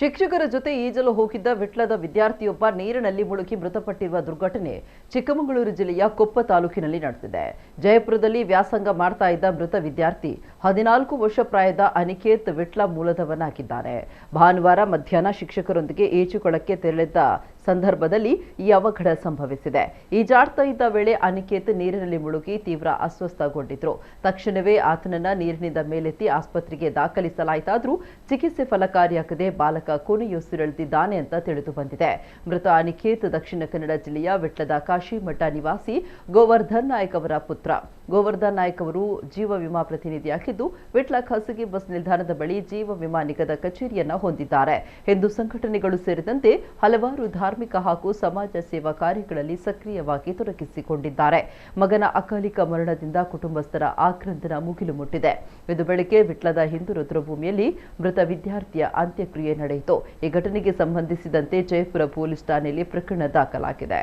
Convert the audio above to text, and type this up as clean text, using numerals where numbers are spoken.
ಶಿಕ್ಷಕರ ಜೊತೆ ಈಜಲು ಹೋಗಿದ್ದ ವಿಟ್ಲದ ವಿದ್ಯಾರ್ಥಿಯೊಬ್ಬ ನೀರಿನಲ್ಲಿ ಮುಳುಗಿ ಮೃತಪಟ್ಟಿರುವ ದುರ್ಘಟನೆ ಚಿಕ್ಕಮಗಳೂರು ಜಿಲ್ಲೆಯ ಕೊಪ್ಪ ತಾಲೂಕಿನಲ್ಲಿ ನಡೆದಿದೆ. ಜಯಪುರದಲ್ಲಿ ವ್ಯಾಸಂಗ ಮಾಡ್ತಾ ಇದ್ದ ಮೃತ ವಿದ್ಯಾರ್ಥಿ 14 ವರ್ಷ ಪ್ರಾಯದ ಅನಿಕೇತ್ ವಿಟ್ಲ ಮೂಲದವನಾಗಿದ್ದಾನೆ. ಭಾನುವಾರ ಮಧ್ಯಾಹ್ನ ಶಿಕ್ಷಕರೊಂದಿಗೆ ಈಜುಕೊಳಕ್ಕೆ ತೆರಳಿದ್ದ ಸಂದರ್ಭದಲ್ಲಿ ಈ ಅವಘಡ ಸಂಭವಿಸಿದೆ. ಈಜಾಡ್ತಾ ಇದ್ದ ವೇಳೆ ಅನಿಕೇತ್ ನೀರಿನಲ್ಲಿ ಮುಳುಗಿ ತೀವ್ರ ಅಸ್ವಸ್ಥಗೊಂಡಿದ್ರು. ತಕ್ಷಣವೇ ಆತನನ್ನ ನೀರಿನಿಂದ ಮೇಲೆತ್ತಿ ಆಸ್ಪತ್ರೆಗೆ ದಾಖಲಿಸಲಾಯಿತಾದರೂ ಚಿಕಿತ್ಸೆ ಫಲಕಾರಿಯಾಗದೆ ಬಾಲಕ ಕೊನೆಯುಸಿರೆಳೆದಿದ್ದಾನೆ ಅಂತ ತಿಳಿದು ಬಂದಿದೆ. ಮೃತ ಅನಿಕೇತ್ ದಕ್ಷಿಣ ಕನ್ನಡ ಜಿಲ್ಲೆಯ ವಿಟ್ಲದ ಕಾಶಿಮಠ ನಿವಾಸಿ ಗೋವರ್ಧನ್ ನಾಯ್ಕ್ ಅವರ ಪುತ್ರ. ಗೋವರ್ಧನ್ ನಾಯ್ಕ್ ಅವರು ಜೀವ ವಿಮಾ ಪ್ರತಿನಿಧಿಯಾಗಿದ್ದು ವಿಟ್ಲ ಖಾಸಗಿ ಬಸ್ ನಿಲ್ದಾಣದ ಬಳಿ ಜೀವ ವಿಮಾ ನಿಗದ ಕಚೇರಿಯನ್ನ ಹೊಂದಿದ್ದಾರೆ. ಹಿಂದೂ ಸಂಘಟನೆಗಳು ಸೇರಿದಂತೆ ಹಲವಾರು ಧಾರ್ಮಿಕ ಹಾಗೂ ಸಮಾಜ ಸೇವಾ ಕಾರ್ಯಗಳಲ್ಲಿ ಸಕ್ರಿಯವಾಗಿ ತೊಡಗಿಸಿಕೊಂಡಿದ್ದಾರೆ. ಮಗನ ಅಕಾಲಿಕ ಮರಣದಿಂದ ಕುಟುಂಬಸ್ಥರ ಆಕ್ರಂದನ ಮುಗಿಲು ಮುಟ್ಟಿದೆ. ಇಂದು ಬೆಳಗ್ಗೆ ವಿಟ್ಲದ ಹಿಂದೂ ರುದ್ರಭೂಮಿಯಲ್ಲಿ ಮೃತ ವಿದ್ಯಾರ್ಥಿಯ ಅಂತ್ಯಕ್ರಿಯೆ ನಡೆಯಿತು. ಈ ಘಟನೆಗೆ ಸಂಬಂಧಿಸಿದಂತೆ ಜಯಪುರ ಪೊಲೀಸ್ ಠಾಣೆಯಲ್ಲಿ ಪ್ರಕರಣ ದಾಖಲಾಗಿದೆ.